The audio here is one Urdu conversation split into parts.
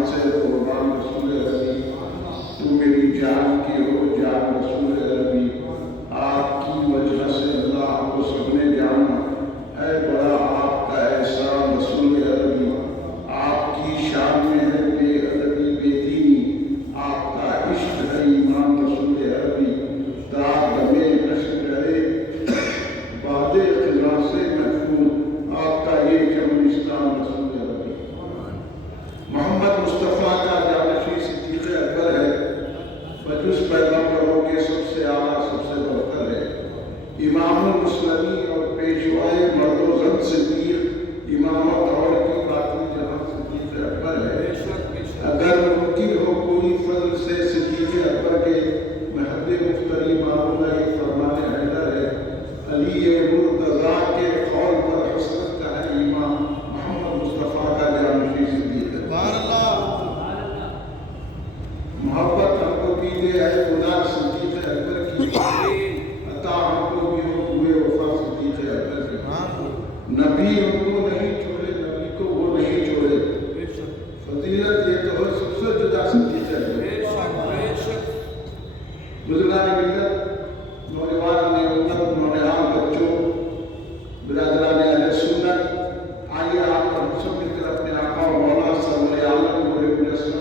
جان سے قربان رسول عربی، تو میری جان کی ہو جان رسول عربی، آپ کی وجہ سے اللہ کو سب نے جانا، ہے بڑا آپ کا احسان رسول عربی، آپ کی شان میں ہے بے ادبی بے دینی، آپ کا عشق ہے ایمان رسول عربی، داغ دمے عشق ڈرے باد خزاں سے محفوظ، آپ کا یہ چمنستان رسول عربی۔ محمد مصطفیٰ کا جانشین صدیق اکبر ہے، بجز پیغمبروں کے سب سے اعلیٰ سب سے بہتر ہے، امام المسلمین اور پیشوائے مرد و زن صدیق، امامت اور کی باطن جہاں صدیق اکبر ہے۔ اگر ممکن ہو کوئی فضل سے صدیق اکبر کے محب مفتری معمولہ یہ فرمان حیدر ہے، علی مرتضیٰ کے قول پر حسرت کا ہے امام، محمد مصطفیٰ کا جانشین صدیق اکبر۔ محبت ہم کو بھی دے ہے خدا صدیق اکبر کی، عطا ہم کو بھی ہو ہوئے وفا صدیق اکبر کی، نبی ان کو نہیں چھوڑے، نبی کو وہ نہیں چھوڑے، فضیلت یہ تو ہے سب سے جدا صدیق اکبر۔ بزرگان ملت، نوجوان امت، نونہال بچوں، برادران اہل سنت، آئیے آپ ہم سب مل کر اپنے آقا و مولا صلی اللہ علیہ وسلم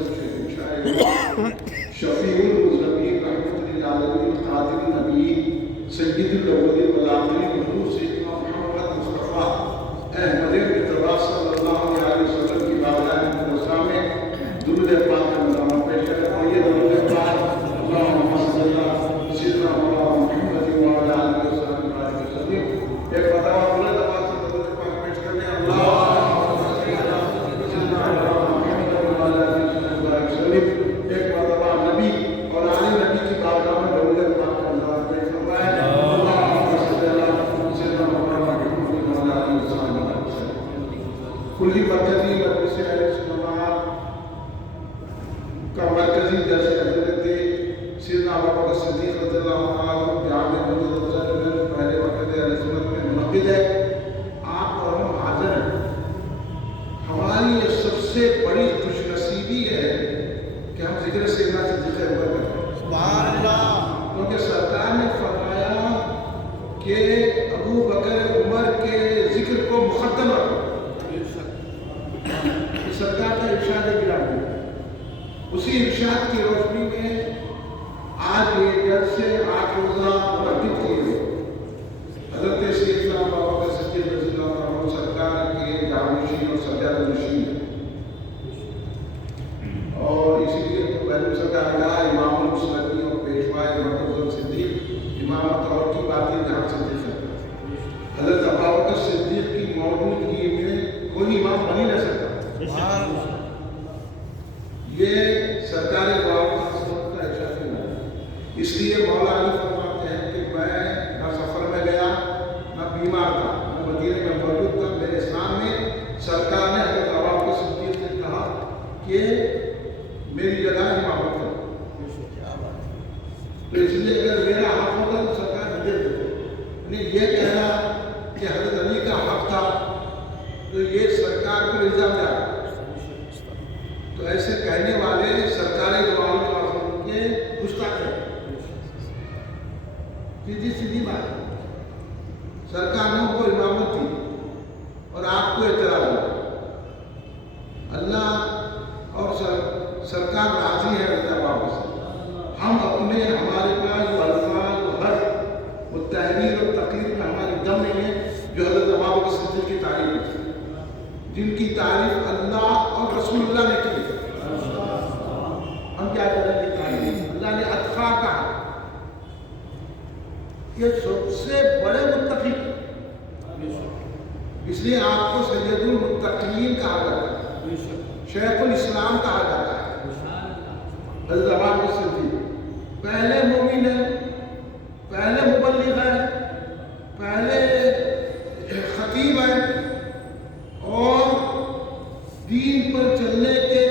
شفیع المذنبین رحمت للعالمین قادر النبیین سید الاولین والآخرین حضور سیدنا محمد مصطفیٰ احمد مجتبیٰ صلی اللہ علیہ وسلم کی بارگاہ مقدسہ میں درود پاک کا نظام پیش کریں۔ اور یہ درود پاک اللہم صلی اللہ سیدنا مولانا محمد وعلی آلہ وصحبہ وسلم، ایک مرتبہ بلند آواز سے درود پاک پیش کریں۔ اللہم صلی اللہ سیدنا مولانا محمد وعلی آلہ وصحبہ وسلم، ایک مرتبہ نبی اور آل نبی کی بارگاہ میں درود پاک کا نظام پیش فرمائیں۔ اللہم صلی اللہ سیدنا مولانا محمد وعلی آلہ وصحبہ وسلم۔ کلی مرکزی مجلس اہل سنت کا مرکزی درس حضرت سیدنا ابوبکر صدیق رضی اللہ عنہ جامع مسجد افضل میں پہلے وقت اہل سنت میں منعقد ہے۔ آپ اور ہم حاضر ہیں۔ ہماری یہ سب سے بڑی خوش نصیبی ہے کہ ہم ذکر سیدنا صدیق اکبر کرتے ہیں، سبحان اللہ، کیونکہ سرکار نے فرمایا کہ ابو بکر عمر کے ذکر کو مقدم رکھو۔ سرکار کا ارشاد گرامی، اسی ارشاد کی روشنی میں آج یہ جلسے 8 روزہ منعقد کیے گئے۔ حضرت سیدنا ابوبکر صدیق رضی اللہ عنہ سرکار کے جانشین اور سجادہ نشین، اور اسی لیے تو پہلے سرکار نے کہا امام المسلمین اور پیشوائے مرد و زن صدیق، امامت اور کی باتیں جہاں صدیق ہے۔ حضرت ابوبکر صدیق کی موجودگی میں کوئی امام بن ہی نہ سکتا۔ یہ سرکار کا ارشاد ہے۔ اس لیے مولا علی فرماتے ہیں کہ میں نہ سفر میں گیا، نہ بیمار تھا، نہ مدینے میں موجود تھا، میرے سامنے سرکار نے حضرت ابوبکر صدیق سے کہا کہ میری جگہ امامت کرو۔ تو اس لیے اگر میرا حق ہوتا تو سرکار نے دے دیتے، یعنی یہ کہنا کہ حضرت علی کا حق تھا تو یہ سرکار پر الزام جاتا، تو ایسے کہنے والے سرکاری دعاؤں کے گستاخ ہیں۔ سیدھی بات ہے، سرکار نے کو امامت دی اور آپ کو اعتراض ہوا، اللہ اور سرکار راضی ہے حضرت ابوبکر سے، ہم اپنے ہمارے پاس وہ الفاظ و حرف وہ تحریر اور تقریر میں ہماری دم نہیں ہے جو حضرت ابوبکر صدیق کی تعریف ہے، جن کی تعریف اللہ اور رسول اللہ نے کی۔ ہم کیا کریں گے تعریف؟ اللہ نے اتقا کہا کہ سب سے بڑے متقی، اس لیے آپ کو سید المتقین کہا جاتا ہے، شیخ الاسلام کہا جاتا ہے۔ حضرت ابوبکر صدیق پہلے مومن ہے، پہلے مبلغ ہے، پہلے خطیب ہے، اور دین پر چلنے کے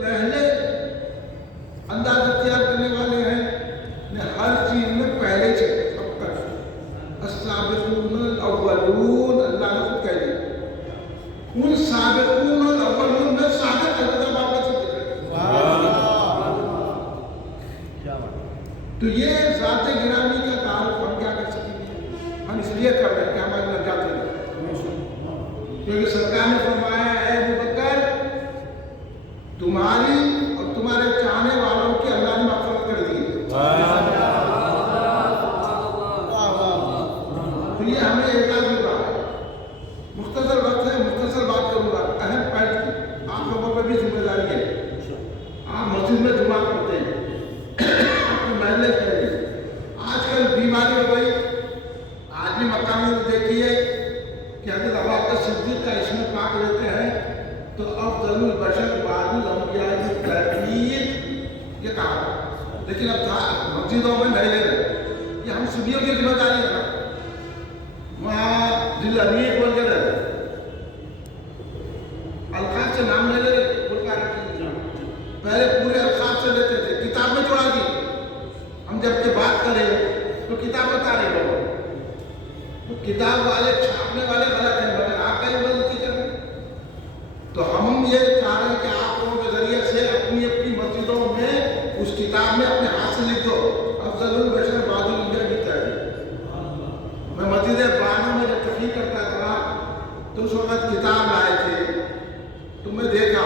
پہلے انداز اختیار کرنے والے ہیں، ہر چیز میں پہلے چلے۔ السابقون الاولون، اللہ نے خود کہہ دیا، ان سابقون الاولون میں سابق حضرت ابوبکر صدیق تو یہ ذات گرامی کا تعارف ہم کیا کر سکیں گے؟ ہم اس لیے کر رہے ہیں کہ ہماری نجات ہو جائے، کیونکہ سرکار نے فرمایا اے ابو بکر تمہاری اور تمہارے چاہنے والوں کی اللہ نے مغفرت کر دی۔ تو یہ ہمیں اعزاز مل رہا ہے۔ مختصر وقت ہے، مختصر بات کروں گا، اہم پوائنٹ کی آپ لوگوں پہ بھی ذمہ داری ہے۔ آپ مسجد میں جمعہ پڑھتے ہیں، اپنے محلے کے، آج کل بیماری ہو گئی، آج بھی مقامی میں دیکھیے کہ حضرت ابوبکر صدیق کا اسم پاک لیتے ہیں تو افضل البشر بعد الانبیاء کی ترتیب یہ کہا، لیکن اب مسجدوں میں نہیں لے رہے، یہ ہم سنیوں کی ذمہ داری ہے۔ وہاں دل امیر بول کے رہے، القاب سے نام لے لے بول کر رکھی، پہلے پورے القاب سے لیتے تھے، کتاب میں چھوڑا دی۔ ہم جب کہ بات کریں تو کتاب بتا رہے لوگ، تو کتاب والے چھاپنے والے غلط ہیں، مگر آپ کا ہی غلطی کر رہے ہیں۔ تو ہم یہ چاہ رہے ہیں کہ آپ لوگوں کے ذریعے سے اپنی اپنی مسجدوں میں اس کتاب میں اپنے ہاتھ سے لکھ دو افضل البشر بعد الانبیاء کی ترتیب۔ میں مسجد بانوں میں جب تقریر کرتا تھا تو اس وقت کتاب لائے تھے، تو میں دیکھا،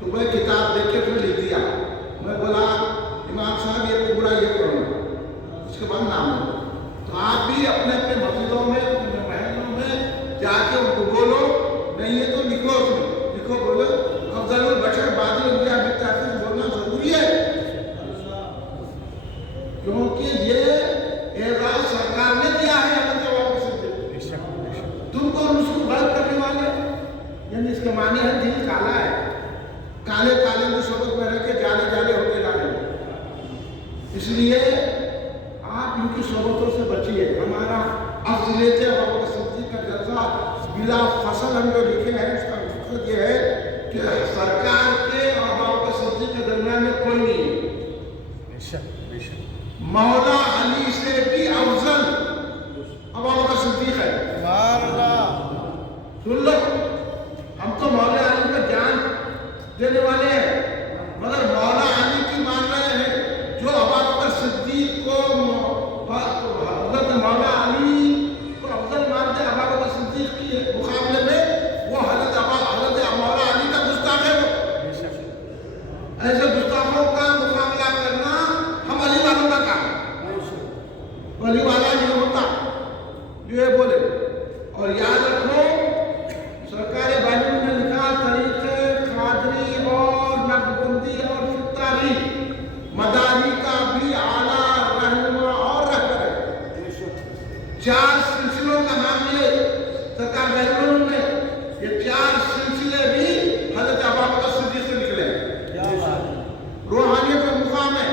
تو میں کتاب دیکھ کے پھر لکھ دیا۔ میں بولا امام صاحب یہ پورا یہ پڑھوں، اس کے بعد نام لو۔ تو آپ بھی اپنے اپنے مسجدوں میں، اپنے محلوں میں جا کے ان کو بولو، نہیں ہے تو لکھو، اس میں لکھو، بولو افضل البشر بعد الانبیاء کی ترتیب بولنا ضروری ہے، کیونکہ یہ اعزاز سرکار نے دیا ہے حضرت ابوبکر صدیق۔ تم کو اس کو غلط کرنے والے، یعنی اس کے معنی ہے دل کالا ہے، کالے کالے کو سبق میں رکھ کے جالے جالے ہوتے جا رہے ہیں۔ اس لیے آپ ان کی صحبتوں سے بچیے۔ ہمارا افضلیت ابوبکر صدیق کا جلسہ بلا فصل ہم جو لکھے ہیں، اس کا مقصد یہ ہے کہ سرکار کے اور ابوبکر صدیق کے درمیان میں کوئی نہیں ہے۔ مولا علی سے بھی افضل ابوبکر صدیق ہے۔ سن لو، ہم تو مولا علی میں جان دینے والے ہیں، مگر مولا علی کی مان رہے ہیں۔ جو ابوبکر صدیق کو حضرت مولا علی کو افضل مانتے ہیں ابوبکر صدیق کے مقابلے میں، وہ حضرت مولا علی کا گستاخ ہے۔ وہ ایسے گستاخوں کا مقابلہ کرنا ہم علی والوں کا کام ہے، علی والا نہیں ہوتا، یہ بولے۔ اور یاد رکھو سرکار بائبل نے لکھا طریقے قادری اور نقشبندی اور فتاری مداری کا بھی اعلیٰ رہنما اور رہبر ہے۔ 4 سلسلوں کا نام لیے سرکار بائبل نے، یہ 4 سلسلے بھی حضرت ابوبکر صدیق سے نکلے ہیں۔ روحانیت کا مقام ہے۔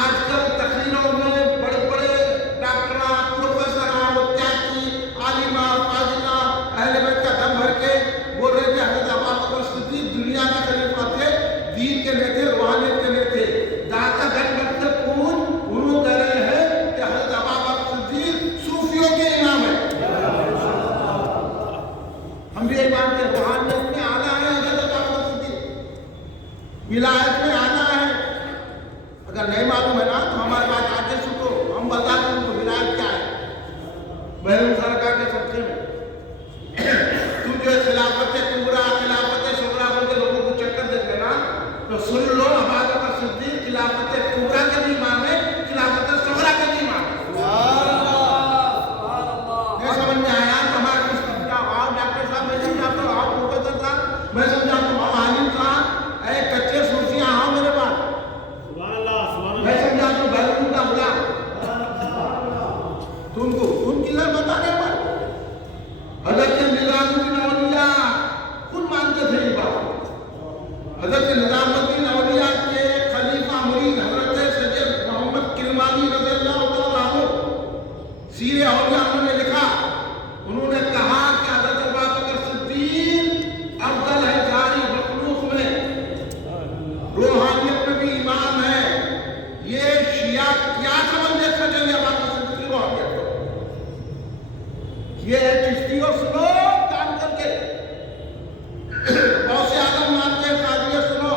آج کل تقریروں میں بڑے بڑے ڈاکٹر، پروفیسر، متحدی، عالمہ، فاضلہ، اہل بیت کا دم بھر کے بول رہے کہ حضرت ابوبکر صدیق دنیا کے خلیفہ تھے، دین کے لیے تھے، روحانیت کے لیے تھے۔ داتا گھر بٹ سے پوچھ، انہوں کہہ رہے ہیں کہ حضرت ابوبکر صدیق صوفیوں کے امام ہیں۔ ہم بھی امام کے روحانیت میں آنا ہے حضرت ابوبکر صدیق، ولایت میں آنا ہے۔ اگر نہیں معلوم ہے نا تو ہمارے بات آگے سنو، ہم بتا دیں ان کو ولایت کیا ہے۔ محروم سرکار کے صدقے میں تم جو خلافت کبریٰ، خلافت صغریٰ بول کے لوگوں کو چکر دیتے نا، تو سن لو ابوبکر صدیق خلافت کبریٰ کے بھی امام ہے، خلافت صغریٰ کے بھی امام ہے۔ نہیں سمجھ میں آیا تو ہمارے کچھ سمجھاؤ، آؤ ڈاکٹر صاحب میں سمجھاتا ہوں، آؤ پروفیسر صاحب میں سمجھاتا ہوں، آؤ عالم صاحب، اے کچے صوفیاں آؤ میرے پاس، میں سمجھاتا ہوں بیرون کا غلام۔ تم کو ان کی لڑ بتانے پر حضرت نظام الدین اولیاء خود مانتے تھے یہ بات۔ حضرت نظام الدین اولیاء کے خلیفہ مرید حضرت سید محمد کرمانی رضی اللہ تعالیٰ عنہ سیر اولیاء نے لکھا، انہوں نے کہا کہ حضرت ابوبکر صدیق افضل ہے ساری مخلوق میں، روحانیت میں بھی امام ہے۔ یہ شیعہ کیا سمجھ لے سکیں گے ابوبکر صدیق کی روحانیت کو؟ یہ چشتیوں سنو کام کر کے، غوث اعظم مانتے ہیں، قادریہ سنو،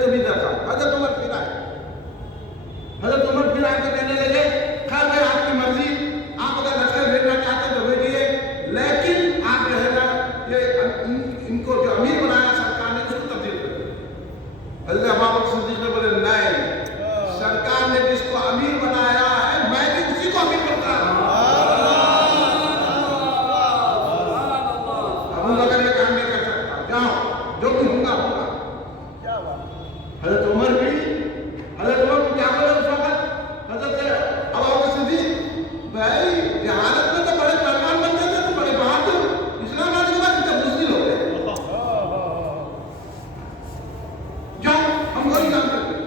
تو بھی دیکھا حضرت عمر پھر آئے کے کہنے لگے خیر بھائی آپ کی مرضی آپ اگر لشکر بھیجنا چاہتے تو بھیجیے لیکن آپ جو ہے نا یہ ان کو جو امیر بنایا سرکار نے اس کو تبدیل کر دیا حضرت ابوبکر صدیق نے بولے نہیں سرکار نے جس کو امیر بنایا ہے میں بھی اسی کو امیر بنتا ہوں ابو بکر یہ کام نہیں کر سکتا جاؤ جو بھی ہوگا ہوگا حضرت عمر بھی کیا بولے اس وقت حضرت ابوبکر صدیق بھائی جہالت میں تو بڑے پہلوان بن گئے تھے تو بڑے بہادر اسلام آنے کے بعد جب بزدل ہو گئے جاؤ ہم وہی کام کرتے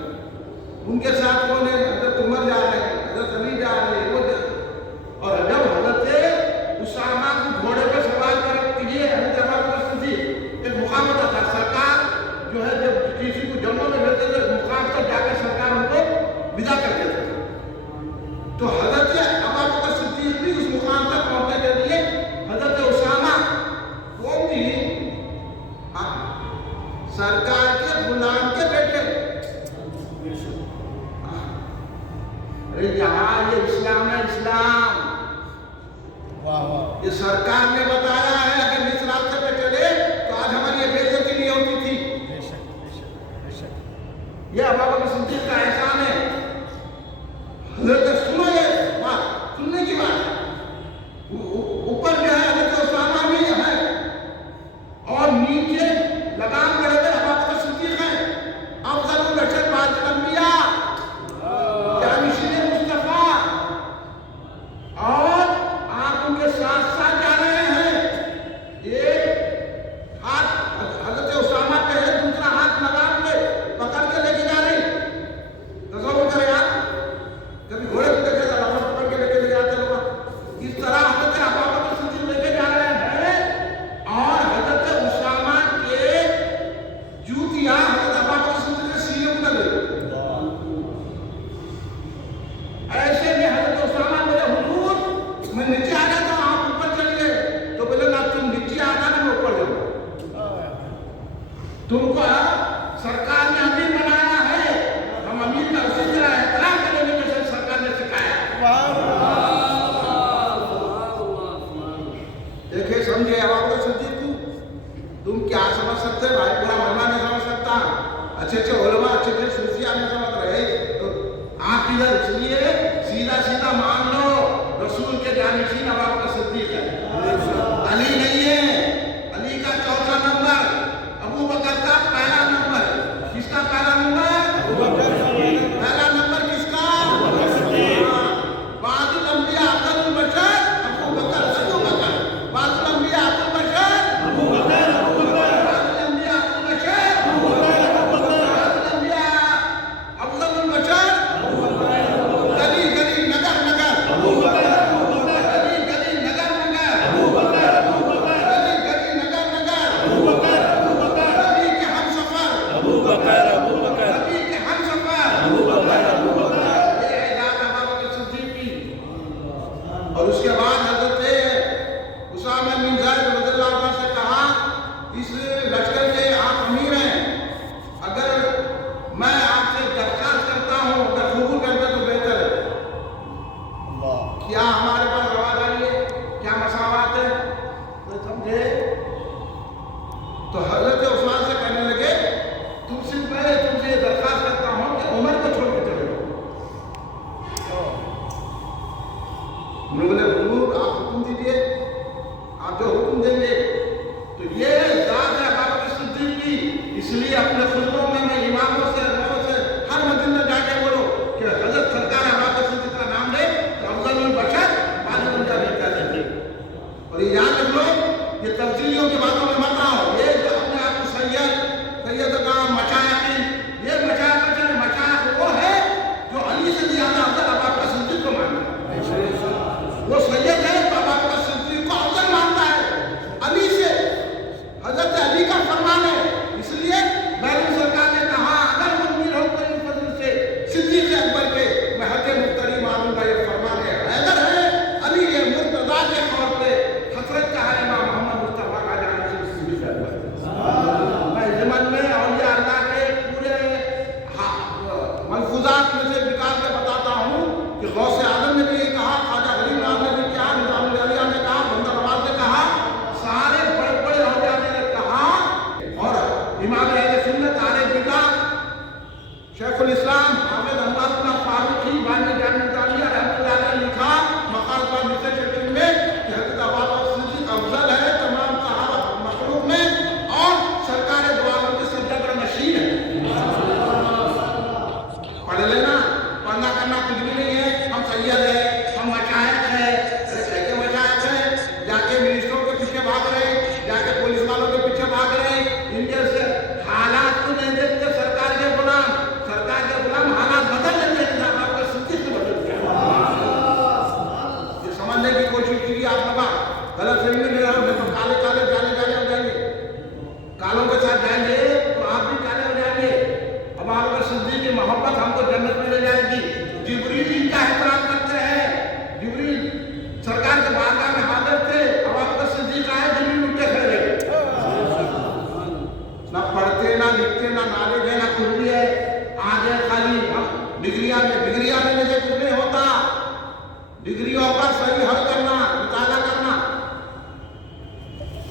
ان کے ساتھ وہ نے حضرت عمر جا رہے ہیں حضرت علی جا رہے ہیں وہ اور جب حضرت اسامہ کو گھوڑے پہ سوار کر کے حضرت ابوبکر صدیق ایک مقام ہوتا تھا سرکار جو ہے جب کسی کو جنگوں میں بھیجتے تھے مقام تک جا کر سرکار ان کو ودا کرتے تھے تو حضرت ابوبکر صدیق بھی اس مقام تک پہنچنے کے لیے حضرت اسامہ وہ بھی سرکار کے غلام کے بیٹے یہاں یہ اسلام ہے اسلام یہ سرکار نے بتایا ہے اگر اس راستے پہ چلے تو آج ہماری یہ بے عزتی نہیں ہوتی تھی یہ ابوبکر صدیق کا احسان ہے حضرت سنو یہ بات سننے کی بات اوپر جو ہے حضرت اسامہ بھی ہے اور نیچے لگام کھڑے ہوئے ابوبکر صدیق ہیں افضل البشر بعد الانبیاء جانشین مصطفیٰ اور آپ ان کے ساتھ ساتھ جا رہے ہیں ایک ہاتھ حضرت اسامہ پہ ہے دوسرا ہاتھ لگام پہ پکڑ کے لے کے جا رہے تصور کریں آپ کبھی گھوڑے شیخ الاسلام حافظ اللہ فاروقی بانی جامع دالیہ رحمۃ اللہ علیہ نے لکھا مقالہ مثل شکل میں کہ حضرت ابوبکر صدیق افضل ہے تمام صحابہ مخلوق میں اور سرکار دو عالم کے سجدہ نشین ہے. پڑھ لینا، پڑھنا کرنا کچھ بھی نہیں ہے. ہم سید ہیں، ہم مشائخ ہیں. ارے کیسے مشائخ ہیں؟ جا کے منسٹروں کے پیچھے بھاگ رہے، جا کے پولیس والوں کے پیچھے بھاگ رہے. ان جیسے حالات کو نہیں دیکھتے سرکار کے غلام. سرکار کے غلام حالات بدل لیتے ہیں. آپ کا سنتی سے بدل گیا. یہ سمجھنے کی کوشش کیجیے. آپ لوگ غلط فہمی نہیں رہے ہو تو کالے کالے جانے جانے ہو جائیں گے. کالوں کے ساتھ جائیں گے تو آپ بھی کالے ہو جائیں گے. اب آپ کا صدیق کی محبت ہم کو جنت میں لے جائے گی. جبریل ان کا احترام کرتے ہیں. جبریل سرکار کے بارگاہ میں حاضر تھے. اب آپ کا صدیق آئے، جبریل اٹھ کے کھڑے رہے. نہ پڑھتے، نہ لکھتے، نہ نالج ہے، نہ کچھ بھی ہے. آگے خالی ڈگریاں لینے سے کچھ نہیں ہوتا. ڈگریوں کا صحیح حل کرنا، مطالعہ کرنا.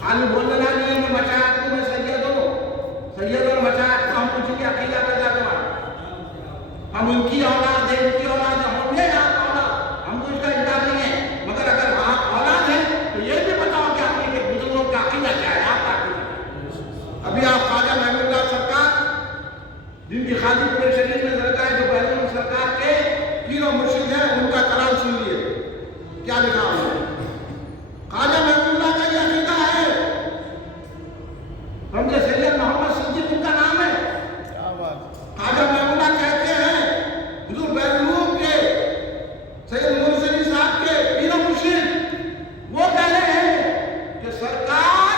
خالی بولنے لگا نہیں میں مشائخ کو میں سید اور مشائخ کو ہم کچھ کی عقیدہ پیدا کروا. ہم ان کی اولاد ہیں، ان کی اولاد ہیں. ہم یہ اولاد، ہم کو اس کا انکار نہیں ہے. مگر اگر آپ اولاد ہیں تو یہ بھی بتاؤ کہ آپ کے بزرگوں کا عقیدہ کیا ہے. آپ کا عقیدہ ابھی آپ خواجہ محمود اللہ سرکار جن کی خالی پورے شریف میں درجہ ہے، جو بہرون سرکار کے پیر و مرشد ہیں، ان کا کلام سن لیے. کیا لکھا ہے؟ خواجہ محمود اللہ کا یہ عقیدہ ہے. سمجھے؟ سید محمد صدیق ان کا نام ہے. خواجہ محمود اللہ کہتے ہیں حضور بہرون کے سید مرشد صاحب کے پیر و مرشد وہ کہہ رہے ہیں کہ سرکار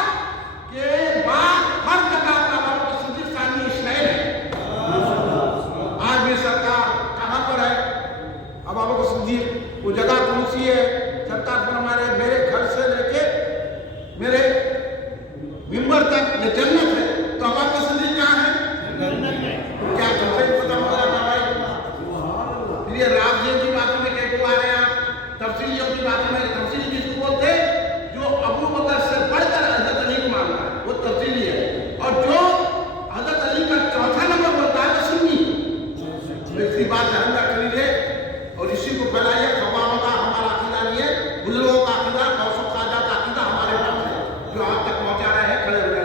کے بعد ہر جگہ کا بابا صدیق ثانی اسرائیل ہے. آج بھی سرکار کہاں پر ہے؟ اب بابا صدیق وہ جگہ کون سی ہے؟ سرکار پر ہمارے میرے گھر سے لے کے میرے ممبر تک یہ جنت ہے. تو اب آپ کا صدیق کہاں ہے؟ کیا گھر سے پتہ ہو رہا ہے بھائی؟ یہ رافضیوں کی باتوں میں کہہ کو آ رہے ہیں. تفصیلیوں کی باتوں میں تفصیلی جس کو بولتے جو ابو بکر سے بڑھ کر حضرت علی کو مانتا ہے وہ تفصیلی ہے. اور جو حضرت علی کا چوتھا نمبر بولتا ہے وہ سنی. اس کی بات دھیان رکھ لیجیے اور اسی کو پھیلائیے. خواہوں کا ہمارا عقیدہ نہیں ہے، بزرگوں کا عقیدہ، غوث و خواجہ کا عقیدہ ہمارے پاس ہے جو آپ تک پہنچا رہے ہیں. کھڑے ہو جائیے.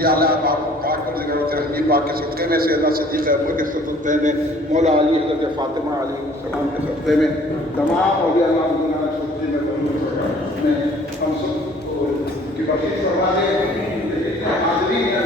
یا اللہ آپ کو پاک پر ذکر رحمی پاک کے صدقے میں سے اللہ صدیق اکبر کے صدقے میں مولا علی حضرت فاطمہ علیہ السلام کے صدقے میں تمام اولیاء اللہ دنیا صدقے میں ہم سب کی بخشش فرما دے. حاضرین